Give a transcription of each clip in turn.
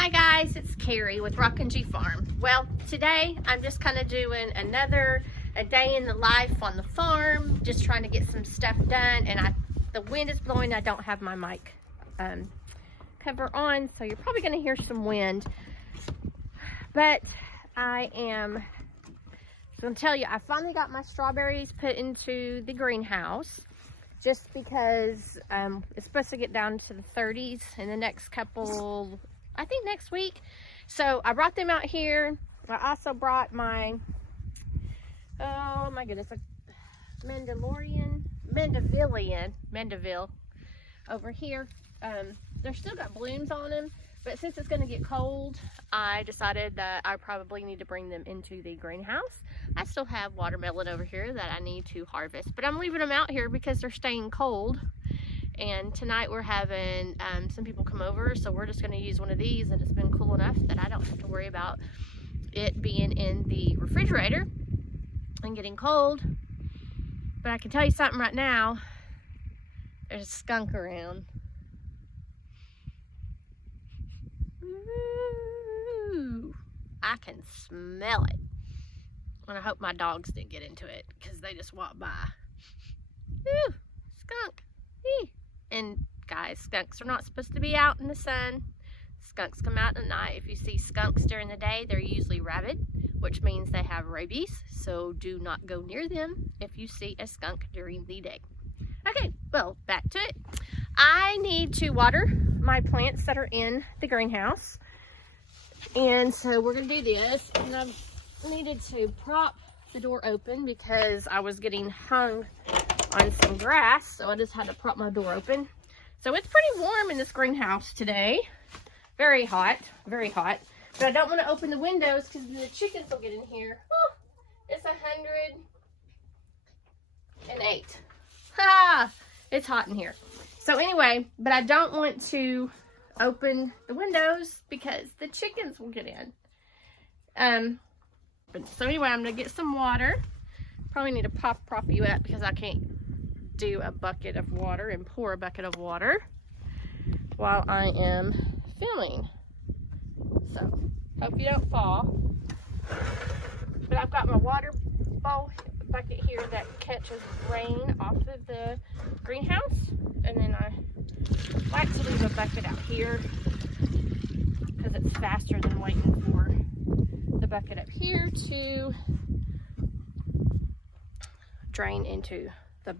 Hi guys, it's Carrie with rockingfarm. Well, today I'm just kind of doing a day in the life on the farm, just trying to get some stuff done. And the wind is blowing. I don't have my mic cover on, so you're probably going to hear some wind. But I am going to tell you, I finally got my strawberries put into the greenhouse, just because it's supposed to get down to the 30s in the next couple, I think next week. So I brought them out here. I also brought my, oh my goodness, a Mandeville over here. They're still got blooms on them, but since it's going to get cold, I decided that I probably need to bring them into the greenhouse. I still have watermelon over here that I need to harvest, but I'm leaving them out here because they're staying cold. And tonight we're having some people come over, so we're just going to use one of these, and it's been cool enough that I don't have to worry about it being in the refrigerator and getting cold. But I can tell you something right now, there's a skunk around. Ooh, I can smell it. And I hope my dogs didn't get into it, because they just walked by. Ooh, skunk. Eee. And guys, skunks are not supposed to be out in the sun. Skunks come out at night. If you see skunks during the day, they're usually rabid, which means they have rabies. So do not go near them if you see a skunk during the day. Okay, well, back to it. I need to water my plants that are in the greenhouse. And so we're going to do this. And I've needed to prop the door open because I was getting hung on some grass, so I just had to prop my door open. So it's pretty warm in this greenhouse today. Very hot, very hot. But I don't want to open the windows because the chickens will get in here. Oh, it's 108. Ha! It's hot in here. So anyway, but I don't want to open the windows because the chickens will get in. So anyway, I'm gonna get some water. Probably need to prop you up because I can't do a bucket of water and pour a bucket of water while I am filming. So hope you don't fall. But I've got my water bowl bucket here that catches rain off of the greenhouse, and then I like to leave a bucket out here because it's faster than waiting for the bucket up here to drain into the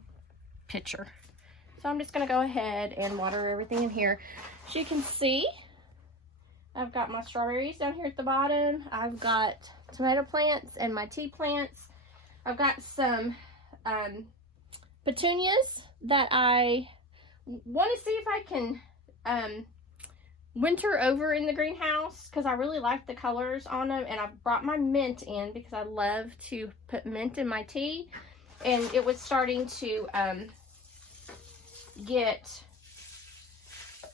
pitcher. So I'm just going to go ahead and water everything in here. As you can see, I've got my strawberries down here at the bottom. I've got tomato plants and my tea plants. I've got some petunias that I want to see if I can winter over in the greenhouse because I really like the colors on them. And I've brought my mint in because I love to put mint in my tea. And it was starting to get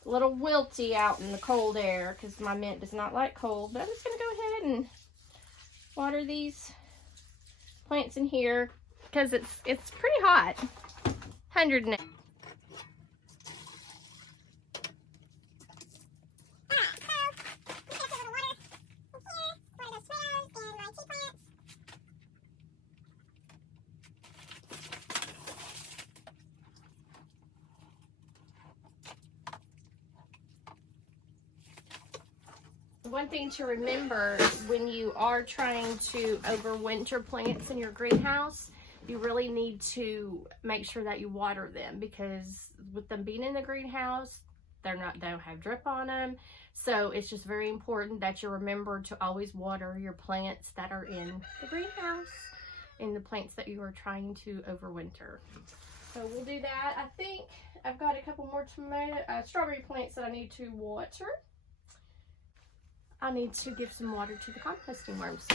a little wilty out in the cold air because my mint does not like cold. But I'm just going to go ahead and water these plants in here because it's pretty hot. 108. One thing to remember when you are trying to overwinter plants in your greenhouse, you really need to make sure that you water them because with them being in the greenhouse, they don't have drip on them. So it's just very important that you remember to always water your plants that are in the greenhouse and the plants that you are trying to overwinter. So we'll do that. I think I've got a couple more strawberry plants that I need to water. I need to give some water to the composting worms.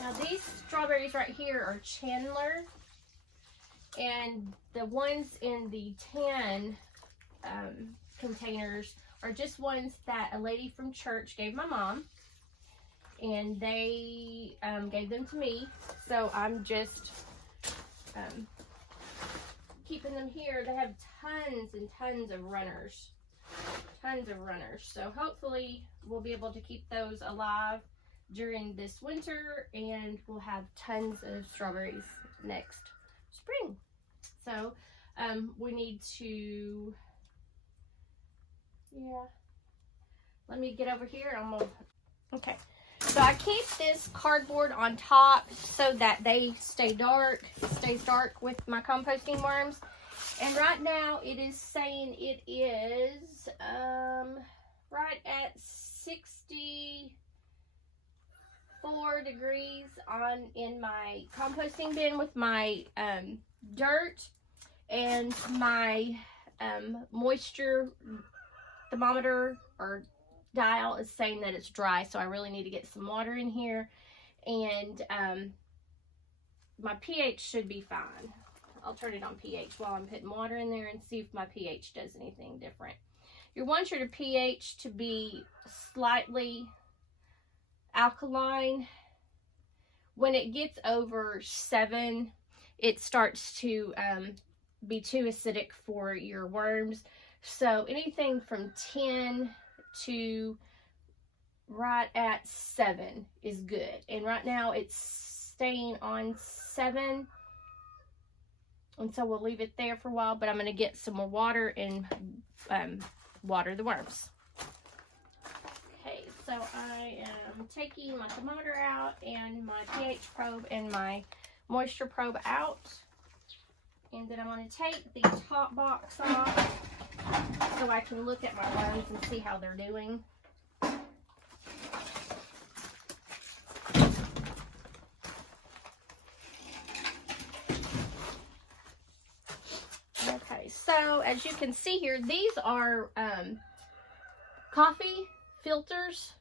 Now these strawberries right here are Chandler, and the ones in the tin containers are just ones that a lady from church gave my mom. And they gave them to me. So I'm just keeping them here. They have tons and tons of runners. Tons of runners. So hopefully we'll be able to keep those alive during this winter. And we'll have tons of strawberries next spring. So we need to, yeah. Let me get over here. Okay. So I keep this cardboard on top so that they stay dark, stays dark with my composting worms. And right now it is saying it is right at 64 degrees in my composting bin with my dirt, and my moisture thermometer or dial is saying that it's dry, so I really need to get some water in here. And my pH should be fine. I'll turn it on pH while I'm putting water in there and see if my pH does anything different. You want your pH to be slightly alkaline. When it gets over 7, it starts to be too acidic for your worms. So anything from 10 to right at 7 is good. And right now it's staying on 7. And so we'll leave it there for a while, but I'm going to get some more water and water the worms. Okay, so I am taking my thermometer out and my pH probe and my moisture probe out. And then I'm going to take the top box off so I can look at my worms and see how they're doing. Okay, so as you can see here, these are coffee filters,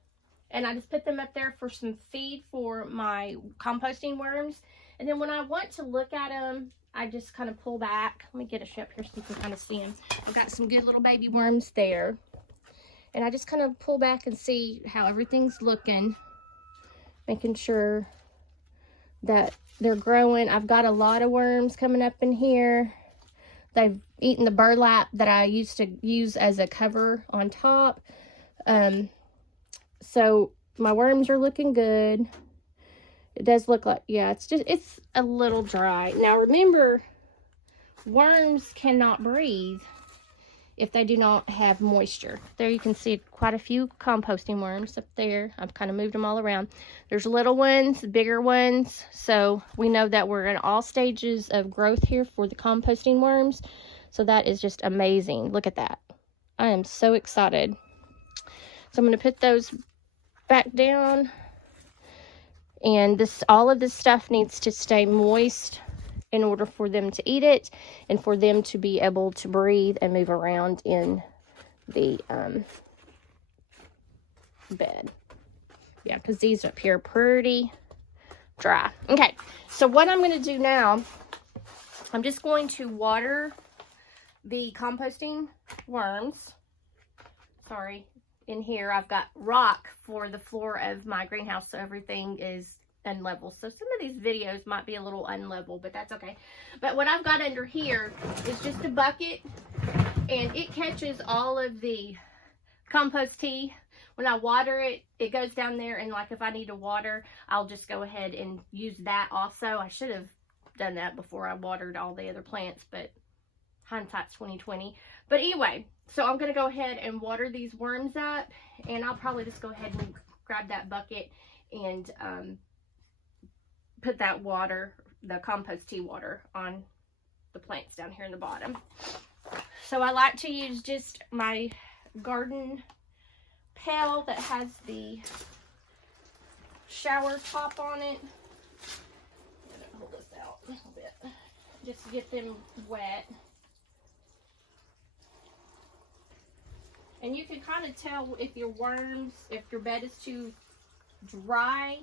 and I just put them up there for some feed for my composting worms. And then when I want to look at them, I just kind of pull back. Let me get a shot here so you can kind of see them. I've got some good little baby worms there. And I just kind of pull back and see how everything's looking. Making sure that they're growing. I've got a lot of worms coming up in here. They've eaten the burlap that I used to use as a cover on top. So my worms are looking good. It does look like, yeah, it's a little dry. Now remember, worms cannot breathe if they do not have moisture. There you can see quite a few composting worms up there. I've kind of moved them all around. There's little ones, bigger ones. So we know that we're in all stages of growth here for the composting worms. So that is just amazing. Look at that. I am so excited. So I'm going to put those back down. And all of this stuff needs to stay moist in order for them to eat it and for them to be able to breathe and move around in the bed. Yeah, because these up here are pretty dry. Okay, so what I'm going to do now, I'm just going to water the composting worms. Sorry. In here, I've got rock for the floor of my greenhouse, so everything is unlevel. So some of these videos might be a little unlevel, but that's okay. But what I've got under here is just a bucket, and it catches all of the compost tea. When I water it, it goes down there, and like if I need to water, I'll just go ahead and use that also. I should have done that before I watered all the other plants, but hindsight's 2020. But anyway, so I'm going to go ahead and water these worms up, and I'll probably just go ahead and grab that bucket and put that water, the compost tea water, on the plants down here in the bottom. So I like to use just my garden pail that has the shower top on it. I'm going to hold this out a little bit just to get them wet. And you can kind of tell if your worms, if your bed is too dry,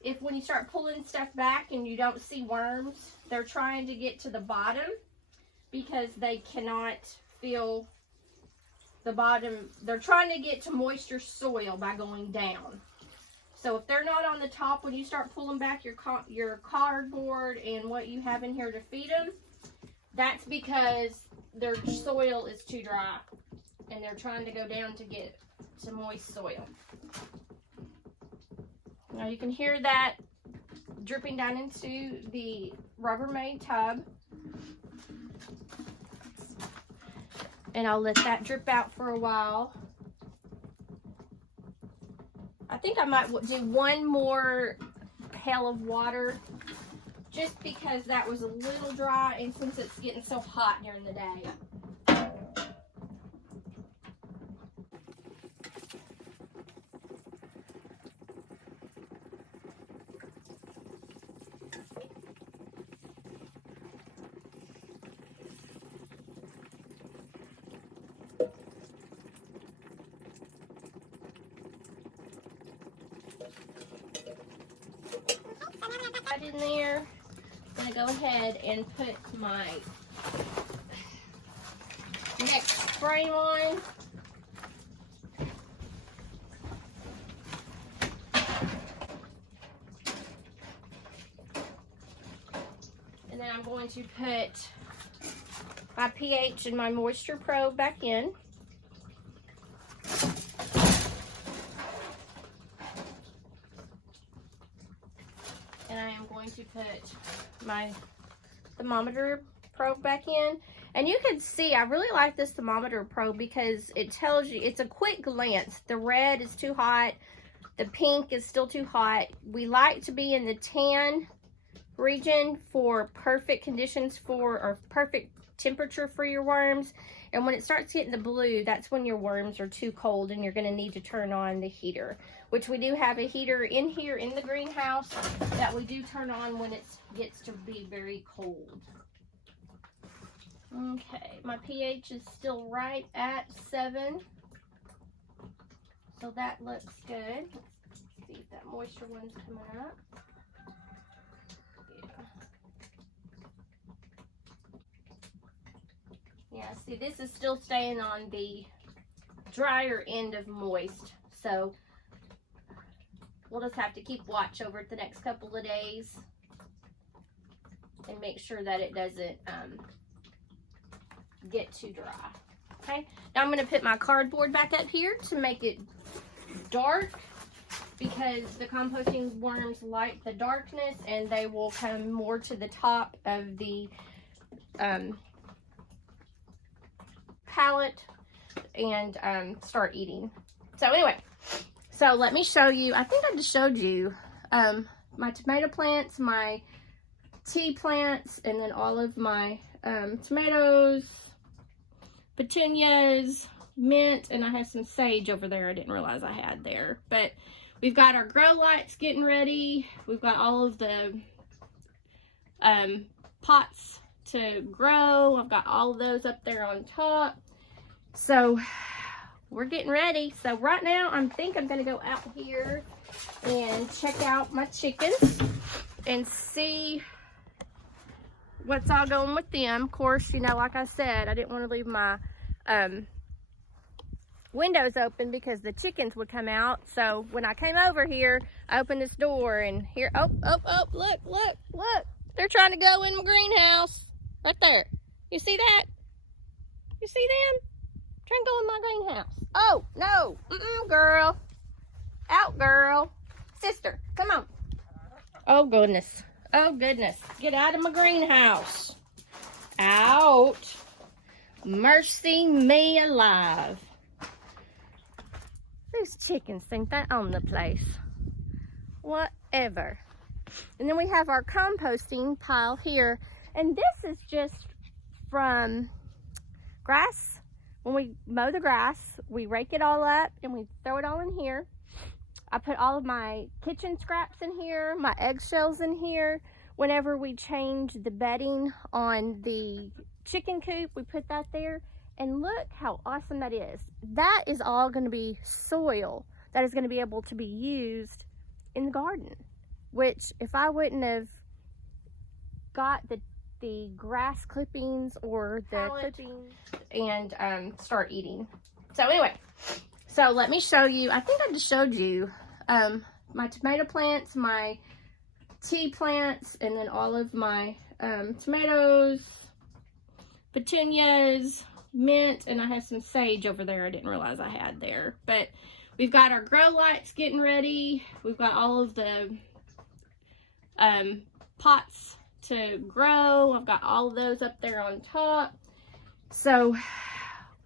if when you start pulling stuff back and you don't see worms, they're trying to get to the bottom because they cannot feel the bottom, they're trying to get to moisture soil by going down. So if they're not on the top, when you start pulling back your cardboard and what you have in here to feed them, that's because their soil is too dry and they're trying to go down to get to moist soil. Now you can hear that dripping down into the Rubbermaid tub. And I'll let that drip out for a while. I think I might do one more pail of water just because that was a little dry and since it's getting so hot during the day. In there, I'm gonna go ahead and put my next spray on. And then I'm going to put my pH and my moisture probe back in. And I am going to put my thermometer probe back in. And you can see, I really like this thermometer probe because it tells you, it's a quick glance. The red is too hot. The pink is still too hot. We like to be in the tan region for perfect conditions for, or perfect temperature for your worms. And when it starts hitting the blue, that's when your worms are too cold and you're going to need to turn on the heater, which we do have a heater in here in the greenhouse that we do turn on when it gets to be very cold. Okay, my pH is still right at 7. So that looks good. Let's see if that moisture one's coming up. Yeah, see, this is still staying on the drier end of moist. So we'll just have to keep watch over it the next couple of days and make sure that it doesn't get too dry. Okay, now I'm going to put my cardboard back up here to make it dark because the composting worms like the darkness and they will come more to the top of the pallet and start eating. So anyway, so let me show you. I think I just showed you my tomato plants, my tea plants, and then all of my tomatoes, petunias, mint, and I have some sage over there I didn't realize I had there. But we've got our grow lights getting ready. We've got all of the pots to grow. I've got all of those up there on top. So we're getting ready. So right now I think I'm going to go out here and check out my chickens and see what's all going with them. Of course, you know, like I said, I didn't want to leave my windows open because the chickens would come out. So when I came over here, I opened this door and here, oh, look. They're trying to go in my greenhouse. Right there. You see that? You see them? Trying to go in my greenhouse. Oh, no. Girl. Out, girl. Sister, come on. Oh, goodness. Oh, goodness. Get out of my greenhouse. Out. Mercy me alive. Those chickens think they own the place. Whatever. And then we have our composting pile here. And this is just from grass. When we mow the grass, we rake it all up and we throw it all in here. I put all of my kitchen scraps in here, my eggshells in here. Whenever we change the bedding on the chicken coop, we put that there. And look how awesome that is. That is all going to be soil that is going to be able to be used in the garden. Which, if I wouldn't have got the grass clippings or the clippings and start eating. So anyway, so let me show you. I think I just showed you my tomato plants, my tea plants, and then all of my tomatoes, petunias, mint, and I have some sage over there I didn't realize I had there. But we've got our grow lights getting ready. We've got all of the pots to grow. I've got all of those up there on top. So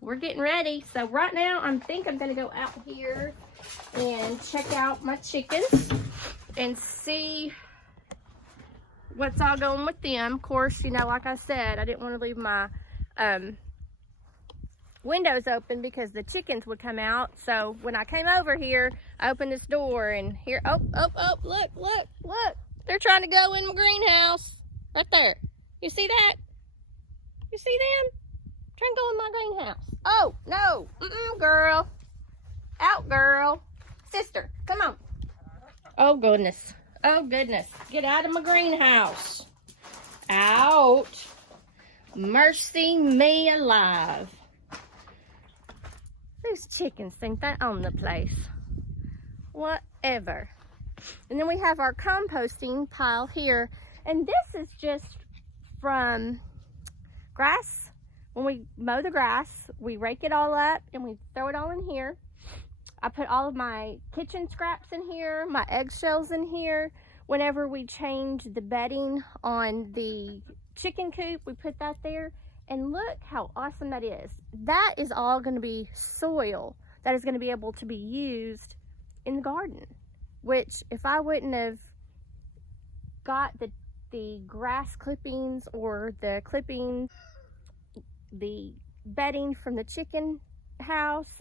we're getting ready. So right now I think I'm gonna go out here and check out my chickens and see what's all going with them. Of course, you know, like I said, I didn't want to leave my windows open because the chickens would come out. So when I came over here, I opened this door and here, oh, look, they're trying to go in my greenhouse right there. You see that? You see them? Trying to go in my greenhouse. Oh, no, girl, out, girl, sister, come on. Oh goodness, get out of my greenhouse. Out. Mercy me alive. Those chickens think they own the place. Whatever. And then we have our composting pile here. And this is just from grass. When we mow the grass, we rake it all up and we throw it all in here. I put all of my kitchen scraps in here, my eggshells in here. Whenever we change the bedding on the chicken coop, we put that there. And look how awesome that is. That is all going to be soil that is going to be able to be used in the garden. Which, if I wouldn't have got the grass clippings or the bedding from the chicken house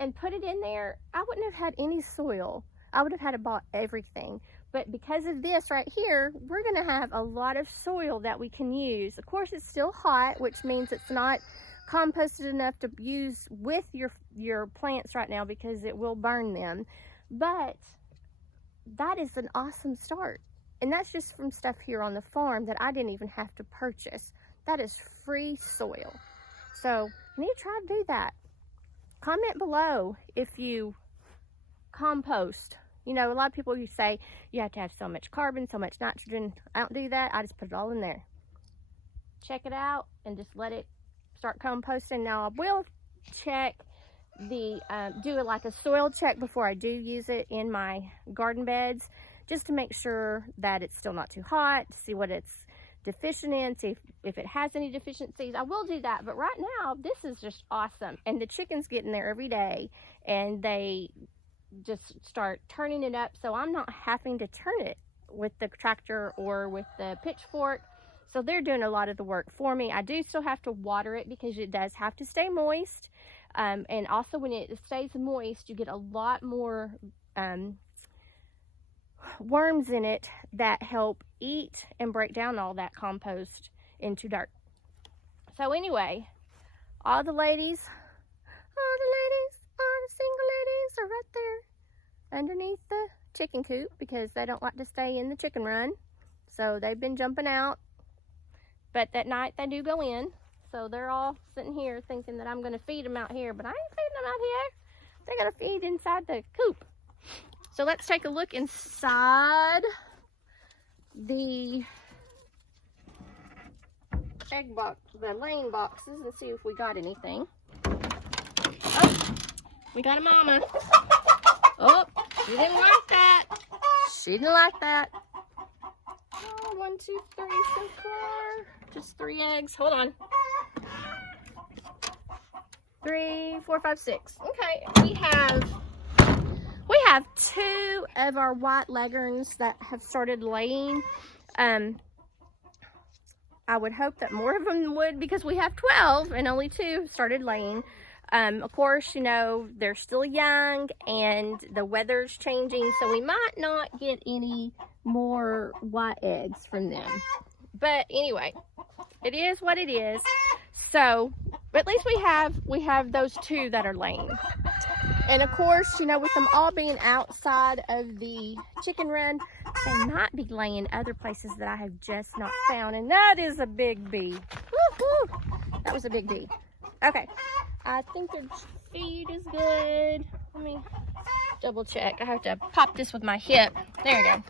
and put it in there, I wouldn't have had any soil. I would have had to bought everything. But because of this right here, we're going to have a lot of soil that we can use. Of course, it's still hot, which means it's not composted enough to use with your plants right now because it will burn them. But that is an awesome start. And that's just from stuff here on the farm that I didn't even have to purchase. That is free soil. So you need to try to do that. Comment below if you compost. You know, a lot of people, you say you have to have so much carbon, so much nitrogen. I don't do that. I just put it all in there. Check it out and just let it start composting. Now I will check do like a soil check before I do use it in my garden beds, just to make sure that it's still not too hot, to see what it's deficient in, see if it has any deficiencies. I will do that, but right now this is just awesome. And the chickens get in there every day and they just start turning it up, so I'm not having to turn it with the tractor or with the pitchfork. So they're doing a lot of the work for me. I do still have to water it because it does have to stay moist. And also when it stays moist, you get a lot more worms in it that help eat and break down all that compost into dirt. So anyway, all the single ladies are right there underneath the chicken coop because they don't like to stay in the chicken run. So they've been jumping out. But that night they do go in. So they're all sitting here thinking that I'm going to feed them out here. But I ain't feeding them out here. They're going to feed inside the coop. So let's take a look inside the egg box, the laying boxes, and see if we got anything. Oh, we got a mama. Oh, she didn't like that. She didn't like that. Oh, 1, 2, 3 so far. Just 3 eggs. Hold on. 3, 4, 5, 6. Okay, we have 2 of our white leghorns that have started laying. I would hope that more of them would, because we have 12 and only 2 started laying. Of course, you know, they're still young and the weather's changing, so we might not get any more white eggs from them. But anyway, it is what it is. So at least we have those 2 that are laying. And of course, you know, with them all being outside of the chicken run, they might be laying other places that I have just not found. And that is a big bee. Woo-hoo. That was a big bee. Okay. I think they're feed is good. Let me double check. I have to pop this with my hip. There we go.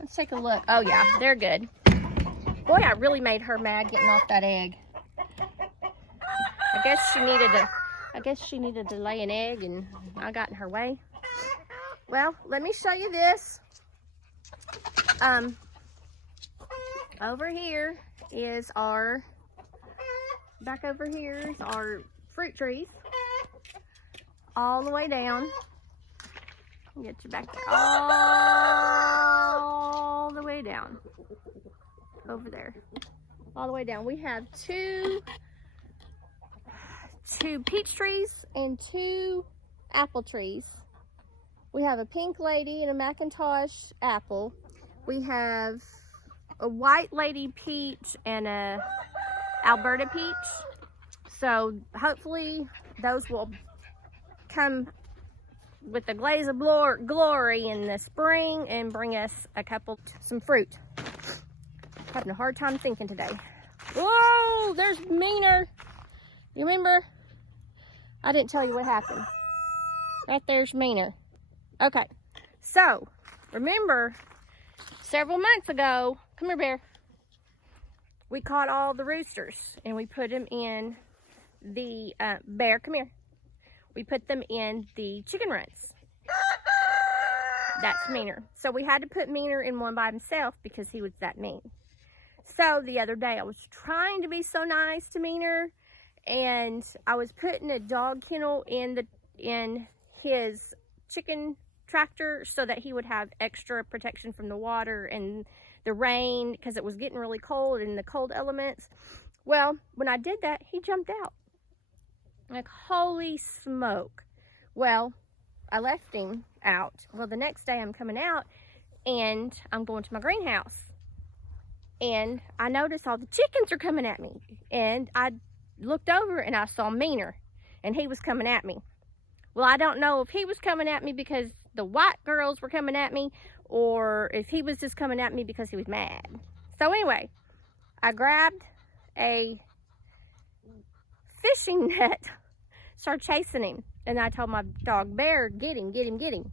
Let's take a look. Oh yeah, they're good. Boy, I really made her mad getting off that egg. I guess she needed to lay an egg, and I got in her way. Well, let me show you this. Over here is our, back over here is our fruit trees. All the way down. I'll get you back there. All the way down. Over there. All the way down. We have two peach trees and 2 apple trees. We have a pink lady and a Macintosh apple. We have a white lady peach and a Alberta peach. So hopefully those will come with the glaze of glory in the spring and bring us some fruit. Having a hard time thinking today. Whoa, there's Meaner. You remember? I didn't tell you what happened. Right there's Meaner. Okay, so remember several months ago, come here, Bear. We caught all the roosters and we put them in the, Bear, come here. We put them in the chicken runs. That's Meaner. So we had to put Meaner in one by himself because he was that mean. So the other day I was trying to be so nice to Meaner, and I was putting a dog kennel in his chicken tractor so that he would have extra protection from the water and the rain, because it was getting really cold and the cold elements. Well, when I did that, he jumped out. Like, holy smoke. Well, I left him out. Well, the next day I'm coming out and I'm going to my greenhouse. And I noticed all the chickens are coming at me. And I looked over and I saw Meaner. And he was coming at me. Well, I don't know if he was coming at me because the white girls were coming at me, or if he was just coming at me because he was mad. So anyway, I grabbed a fishing net, started chasing him, and I told my dog, Bear, get him, get him, get him.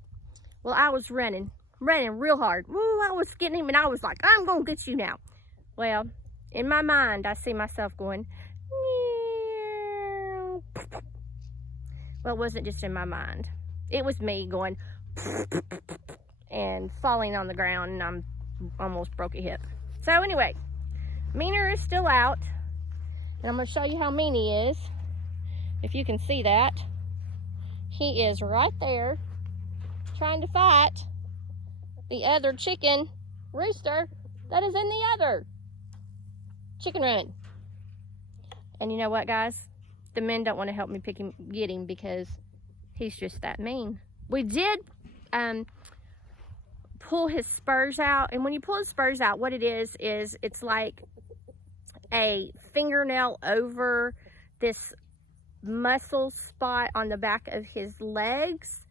Well, I was running real hard. Woo, I was getting him, and I was like, I'm gonna get you now. Well, in my mind, I see myself going, meow. Well, it wasn't just in my mind. It was me going and falling on the ground, and I'm almost broke a hip. So anyway, Meaner is still out, and I'm going to show you how mean he is. If you can see that, he is right there trying to fight the other chicken rooster that is in the other chicken run. And you know what, guys? The men don't want to help me get him because he's just that mean. We did pull his spurs out, and when you pull his spurs out, what it is it's like a fingernail over this muscle spot on the back of his legs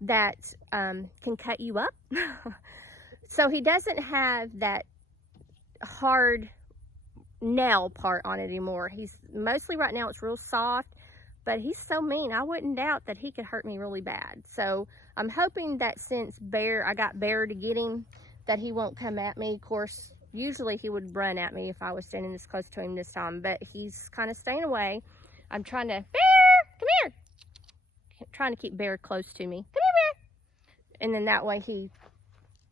that can cut you up. So he doesn't have that hard nail part on it anymore. He's mostly, right now it's real soft, but he's so mean. I wouldn't doubt that he could hurt me really bad. So I'm hoping that since I got Bear to get him, that he won't come at me. Of course, usually he would run at me if I was standing this close to him this time, but he's kind of staying away. I'm trying to, Bear, come here. I'm trying to keep Bear close to me. Come here, Bear. And then that way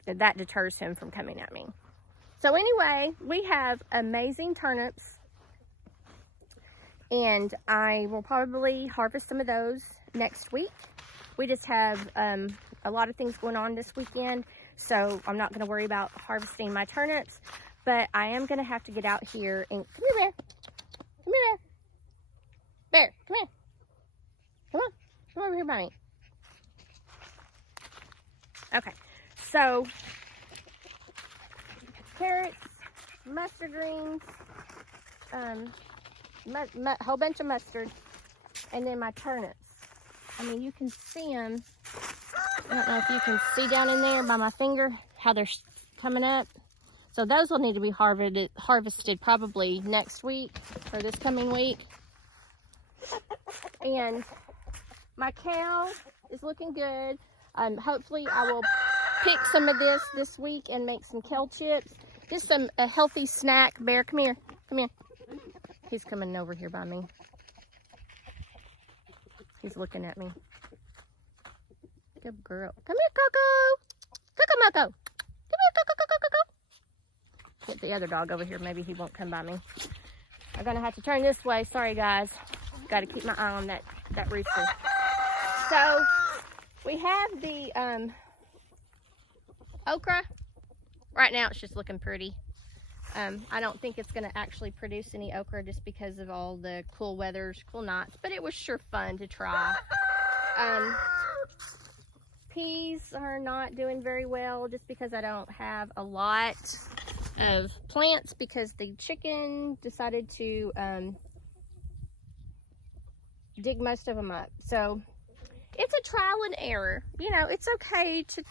that deters him from coming at me. So anyway, we have amazing turnips, and I will probably harvest some of those next week. We just have a lot of things going on this weekend, so I'm not going to worry about harvesting my turnips, but I am going to have to get out here and, come here, Bear. Come here, Bear. Bear, come here. Come on. Come over here by me. Okay, so carrots, mustard greens, whole bunch of mustard, and then my turnips. I mean, you can see them. I don't know if you can see down in there by my finger how they're coming up. So those will need to be harvested probably next week or this coming week. And My kale is looking good. Hopefully I will pick some of this week and make some kale chips. Just a healthy snack. Bear, come here. Come here. He's coming over here by me. He's looking at me. Good girl. Come here, Coco. Coco Moco. Come here, Coco, Coco, Coco. Get the other dog over here. Maybe he won't come by me. I'm going to have to turn this way. Sorry, guys. Got to keep my eye on that rooster. So, we have the okra. Right now, it's just looking pretty. I don't think it's going to actually produce any okra just because of all the cool weathers, cool nights. But it was sure fun to try. Peas are not doing very well just because I don't have a lot of plants because the chicken decided to dig most of them up. So it's a trial and error. You know, it's okay to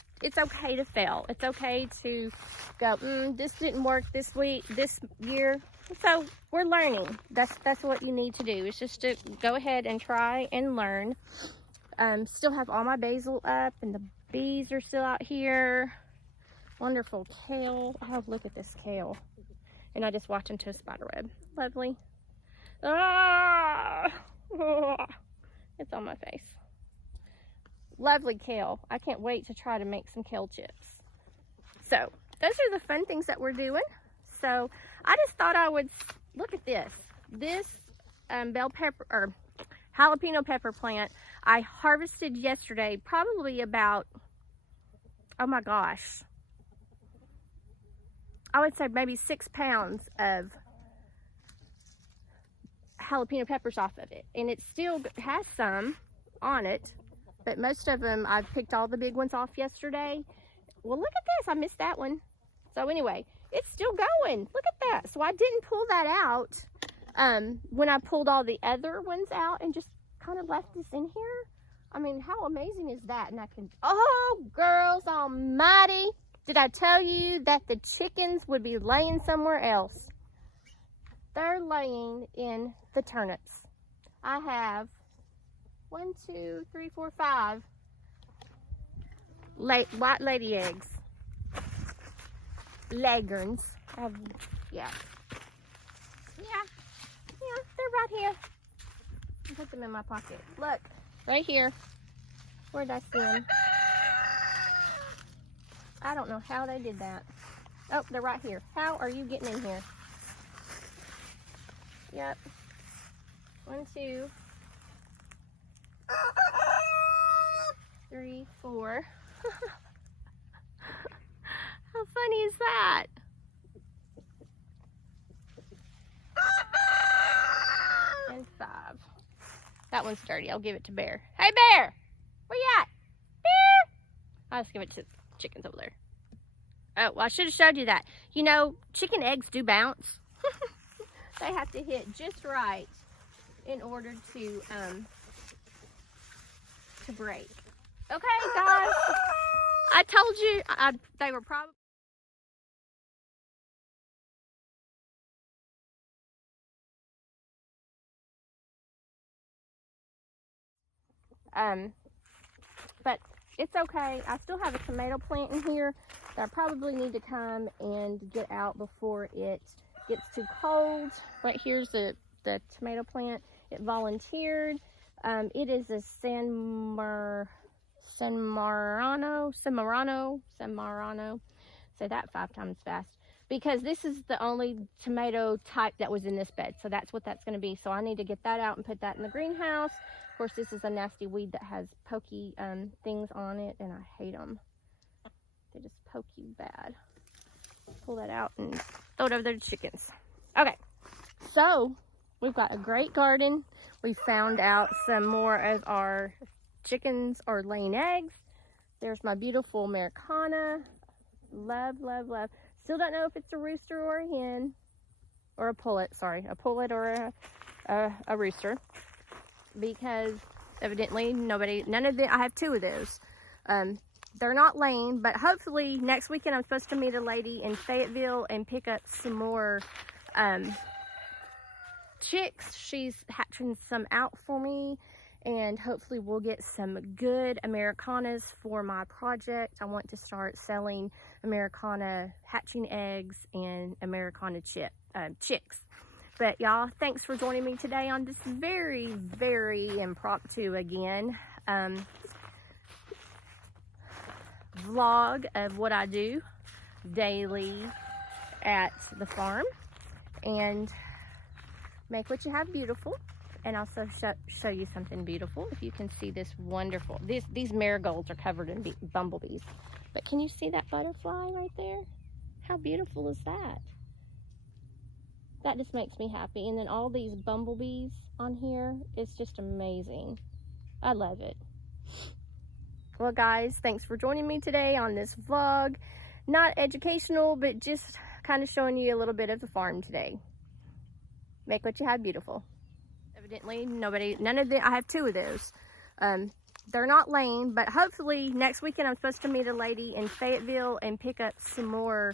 fail. It's okay to go, this didn't work this year. So we're learning. That's what you need to do. It's just to go ahead and try and learn. Still have all my basil up and the bees are still out here. Wonderful kale. Oh, look at this kale. And I just walked into a spider web. Lovely. Ah! It's on my face. Lovely kale. I can't wait to try to make some kale chips. So those are the fun things that we're doing. So I just thought I would look at this. This bell pepper or jalapeno pepper plant I harvested yesterday, probably about, oh my gosh, I would say maybe 6 pounds of jalapeno peppers off of it, and it still has some on it, but most of them I've picked all the big ones off yesterday. Well, look at this, I missed that one. So anyway, it's still going. Look at that. So I didn't pull that out when I pulled all the other ones out and just kind of left this in here. I mean, how amazing is that? And I can, oh girls almighty, did I tell you that the chickens would be laying somewhere else? They're laying in the turnips. I have 1, 2, 3, 4, 5 white lady eggs. Leghorns. Yeah, they're right here. I put them in my pocket. Look, right here. Where did I see them? I don't know how they did that. Oh, they're right here. How are you getting in here? Yep. 1, 2, 3, 4. How funny is that? And 5. That one's dirty. I'll give it to Bear. Hey, Bear! Where you at? Bear! I'll just give it to chickens over there. Oh, well, I should have showed you that. You know, chicken eggs do bounce. They have to hit just right in order to break. Okay, guys. I told you they were probably... but it's okay. I still have a tomato plant in here that I probably need to come and get out before it gets too cold. Right here's the tomato plant. It volunteered. It is a San Marano. Say that 5 times fast. Because this is the only tomato type that was in this bed. So that's what that's going to be. So I need to get that out and put that in the greenhouse. Of course, this is a nasty weed that has pokey things on it, and I hate them. They just poke you bad. Pull that out and throw it over there to chickens. Okay, so we've got a great garden. We found out some more of our chickens are laying eggs. There's my beautiful Americana. Love, love, love. Still don't know if it's a rooster or a hen. Or a pullet, sorry. A pullet or a rooster. Because evidently none of them, I have 2 of those. They're not laying, but hopefully next weekend I'm supposed to meet a lady in Fayetteville and pick up some more chicks. She's hatching some out for me, and hopefully we'll get some good Americanas for my project. I want to start selling Americana hatching eggs and Americana chicks. But y'all, thanks for joining me today on this very, very impromptu again vlog of what I do daily at the farm, and make what you have beautiful, and also show you something beautiful. If you can see this wonderful, these marigolds are covered in bumblebees, but can you see that butterfly right there? How beautiful is that? That just makes me happy. And then all these bumblebees on here, it's just amazing. I love it. Well guys, thanks for joining me today on this vlog. Not educational, but just kind of showing you a little bit of the farm today. Make what you have beautiful. Evidently none of them, I have 2 of those. They're not laying, but hopefully next weekend I'm supposed to meet a lady in Fayetteville and pick up some more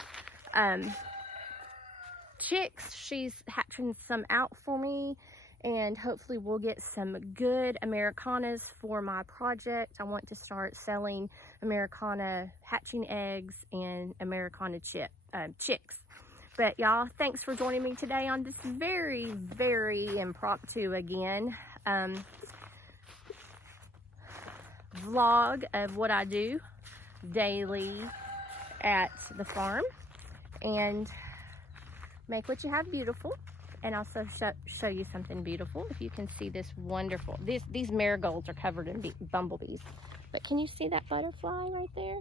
chicks. She's hatching some out for me, and hopefully we'll get some good Americanas for my project. I want to start selling Americana hatching eggs and Americana chicks. But y'all, thanks for joining me today on this very, very impromptu again vlog of what I do daily at the farm, and make what you have beautiful, and also show you something beautiful. If you can see this wonderful, these marigolds are covered in bumblebees, but can you see that butterfly right there?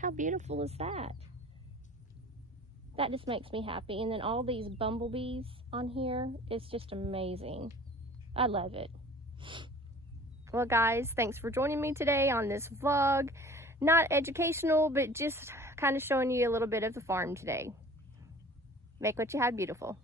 How beautiful is that? That just makes me happy. And then all these bumblebees on here, it's just amazing. I love it. Well guys, thanks for joining me today on this vlog. Not educational, but just kind of showing you a little bit of the farm today. Make what you have beautiful.